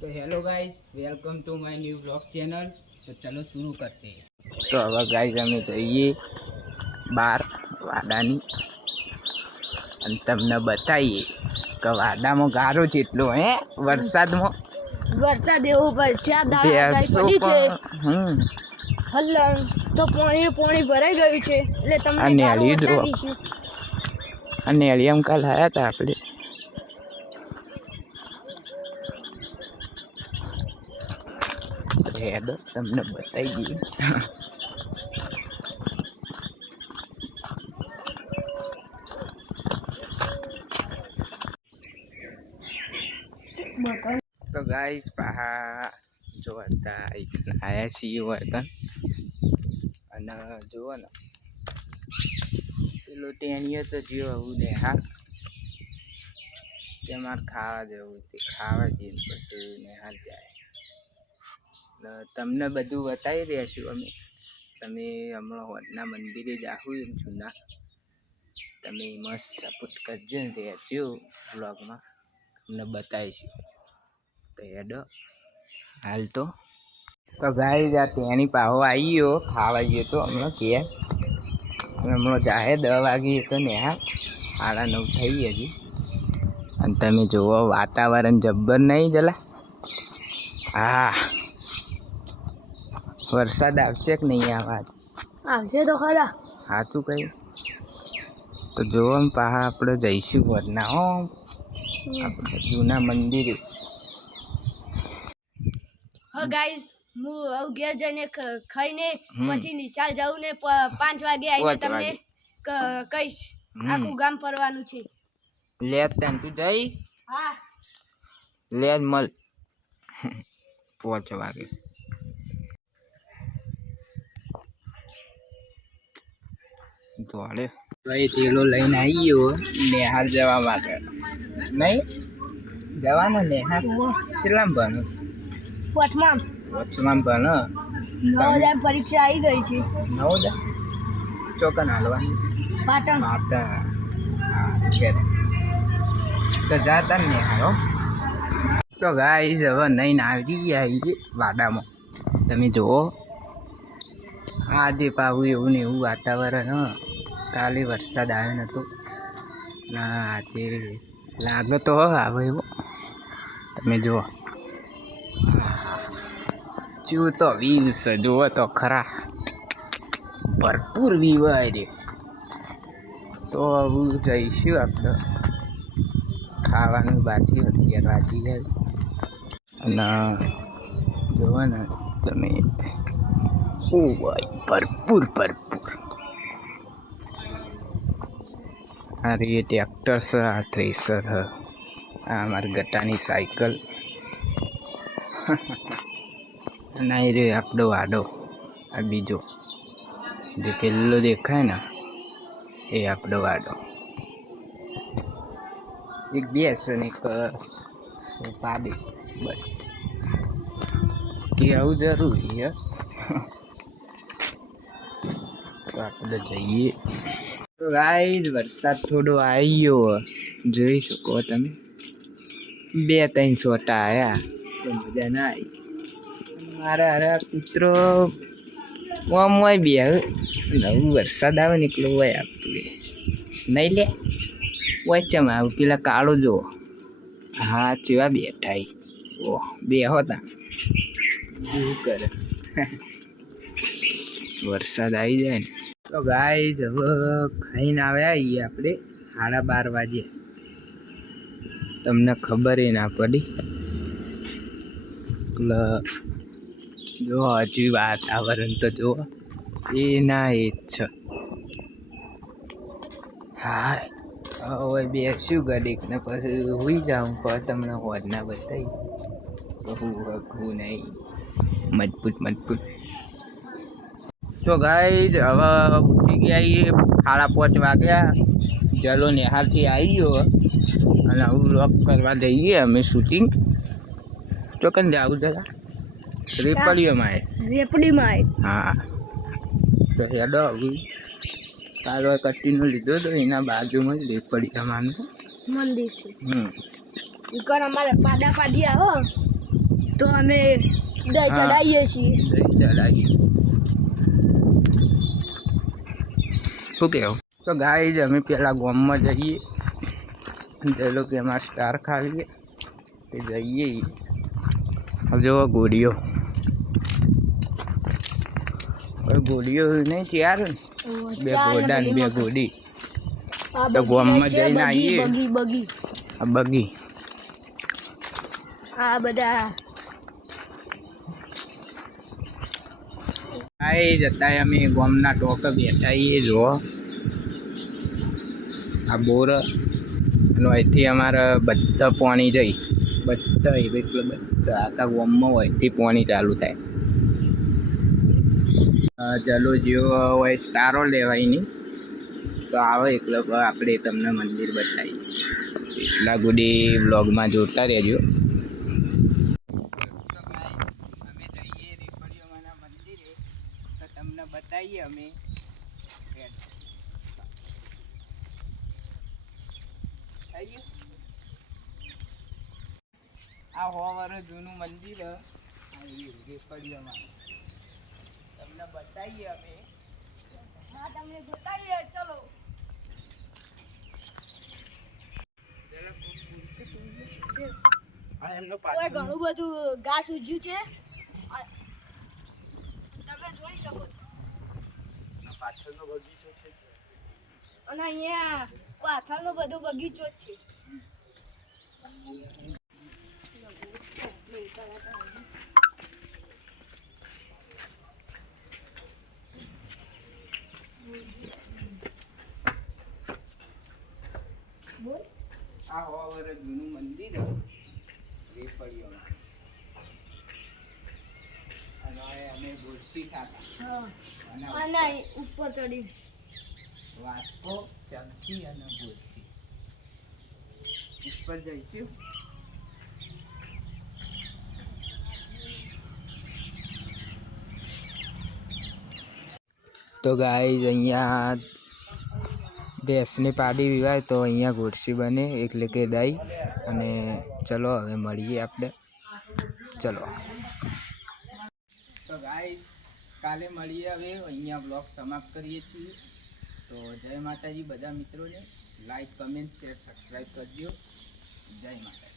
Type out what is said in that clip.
तो hello guys welcome to my new blog channel तो चलो शुरू करते हैं તો હવે ગાઈઝ અમે જઈએ બાર વાડાની અને તમને બતાવીએ કે વાડામાં ગારો જેટલો હે વરસાદમાં વરસાદ એવો પર ચાર દાડા ભેંસો પડી છે પણ હમ હલ્લણ તો પાણી પાણી ભરાઈ ગયું છે એટલે આ તમને ગાળો નેળી જુઓ. બતાવીશું. અને એલિયમ કાલ આવ્યા હતા આપણે તમને બતાવી દઈએ તો ગાઈસ પહા જો હતા આવ્યા છીએ હતા અને જુઓ ને, પેલો ટેણીએ તો જીવ આવું ને હા. તે મારે ખાવા જવું તે ખાવા જઈને પછી ને હાલ જાય. એટલે તમને બધું બતાવી રહેશું અમે. તમે હમણાં હોદના મંદિરે જાહું એમ જૂના તમે મસ્ત સપોર્ટ કરજો ને રહેજો બ્લોગમાં તમને બતાવીશું. તો હેડો. હાલ તો. તો ગાય જા તેની પાહો આવી ગયો. ખાવા ગયો તો હમણાં કે હમણાં જાહે દસ વાગી તો ને હા સાડા નવ થઈ હજી. અને તમે જુઓ, વાતાવરણ જબ્બર નહીં જલા. હા વરસાદ આવશે કે નહીં આ વાત? આવશે તો ખરા. સાચું કહ્યું તો જુઓ ને પાહા આપણે જઈશું વરના હો. આપણે જૂના મંદિરે. હા ગાઈસ હું ઘેર જઈને ખાઈને. પછી નિશાળ જાઉં ને પાંચ વાગે આવીને તમને કહીશ. આખું ગામ ફરવાનું છે. લે તને તું જઈ. હા. લે મળ પાંચ વાગે. દોડે ભાઈ થેલો લઈને આવી ગયો નેહાર જવા માટે. નહીં? જવાનું નેહાર? કેટલામ ભણો પાંચમા વચમાં ભણો નવ હજાર પરીક્ષા આવી ગઈ છે. નવ હજાર ચોકન હાલવાની? પાટણ. પાટણ. હા કે તો જાતા ને નેહાર હો. તો ગાઈઝ હવે નહીં આવી ગયા વાડામાં. તમે જુઓ. આજે પાવું એવું ને એવું વાતાવરણ હ. કાલે વરસાદ આવ્યો નહોતો ના, આજે લાગે તો આવે એવો. તમે જુઓ. જુઓ તો વ્યૂ જુઓ તો ખરા. ભરપૂર વ્યૂ રે તો હવે જઈશું આપણે. ખાવાનું બાકી હતી વાગી જાય અને જુઓ ને તમે. ઓ ભાઈ ભરપૂર ભરપૂર. આ એ ટ્રેક્ટર છે, આ થ્રેસર હ આ મારી ગટાની સાયકલ અને રે આપણો વાડો. આ બીજો. જે પેલો દેખાય ને, એ આપણો વાડો. એક બેસ અને એક પાડી. બસ. કે આવું જરૂરી હે આપણે જઈએ તો ગાઈઝ વરસાદ થોડો આવ્યો જોઈ શકો તમે. બે ત્રણ સોટા આવ્યા તો મજા ના આવી. મારા અરે કૂતરો આમ હોય બે હવે. નવું વરસાદ આવે ને હોય આપતું એ નહીં લે. વચ્ચેમાં ચમ આવું પેલા કાળો જો હા ચેવા બેઠા. ઓહ, બે હોતા. શું કરે? વરસાદ આવી જાય ને. તો ગાય હવે ખાઈને આવ્યા એ આપણે સાડા બાર વાગે. તમને ખબર ના પડી? એટલે જો, હજુ વાતાવરણ તો જુઓ એ ના એ જ છે. હા, હવે બેસ્યું ગડીક ને પછી હોઈ જાઉં, પણ તમને હોદના બતાવી બહુ હકવું નહીં. મજબૂત મજબૂત. તો ગાઈ હવે ઉઠી ગયા સાડા પાંચ વાગ્યા. જલો નિહાલથી આવી ગયો. અને આવું લોક કરવા જઈએ અમે શૂટિંગ તો કંઈ જાવું જરા રેપડીઓમાં રેપડીમાં આય. હા. તો હેડો આવી કાલો કટીનો લીધો તો એના બાજુમાં જ રેપડી તમારું મંદિર છે. હમ. અમારે પાડા પાડી આવો તો અમે દહીં ચડાવીએ છીએ. દહીં ચડાવી શું કહેવું તો ગાય જ અમે પેલા ગામમાં જઈએ. તે લોકો એમાં સ્ટાર ખાવીએ તે જઈએ. હવે જોવો ગોળીઓ. હવે ગોળીઓ નહીં ચાર બે ગોડા ને બે ગોડી તો ગોમમાં જઈને આવીએ. બગી. આ બધા આઈ જતા અમે ગોમના ટોકે બેઠા છીએ જો આ બોર અને અહીંથી અમારે બધા પાણી જઈ બધા એટલે બધા આખા ગોમમાં અહીંથી પાણી ચાલુ થાય. ચાલો જેવો હોય સ્ટારો લેવાય નહીં. તો આવો એટલે આપણે તમને મંદિર બતાવીએ. એટલા ગુડી બ્લોગમાં જોતા રહેજો અમે જઈએ રેપડીઓમાંના મંદિરે તો તમને બતાવીએ અમે. આ સો વર્ષ જૂનું મંદિર. તમને બતાવીએ અમે. હા તમને બતાવીએ. ચલો. ઘણું બધું ઘાસ ઉજ્યું છે. તમે જોઈ શકો છે. અને અહીંયા પાછળનો બધો બગીચો જ છે આ સો વર્ષ જૂનું મંદિર. રેપડીઓમાં અને હવે અમે ગુરસી ખાતા. અને ઉપર ચડી. વાસ્કો ચમચી અને ગુરસી ઉપર જઈશું. તો ગાઈઝ અહીંયા ભેંસની પાડી વિવાય તો અહીંયા ગુરસી બને એટલે કે દહીં અને ચલો હવે મળીએ આપણે. ચલો. ગાઈઝ કાલે મળીએ હવે, અહીંયા બ્લોગ સમાપ્ત કરીએ છીએ. તો જય માતાજી બધા મિત્રોને લાઈક કમેન્ટ શેર સબસ્ક્રાઈબ કરજો. જય માતાજી.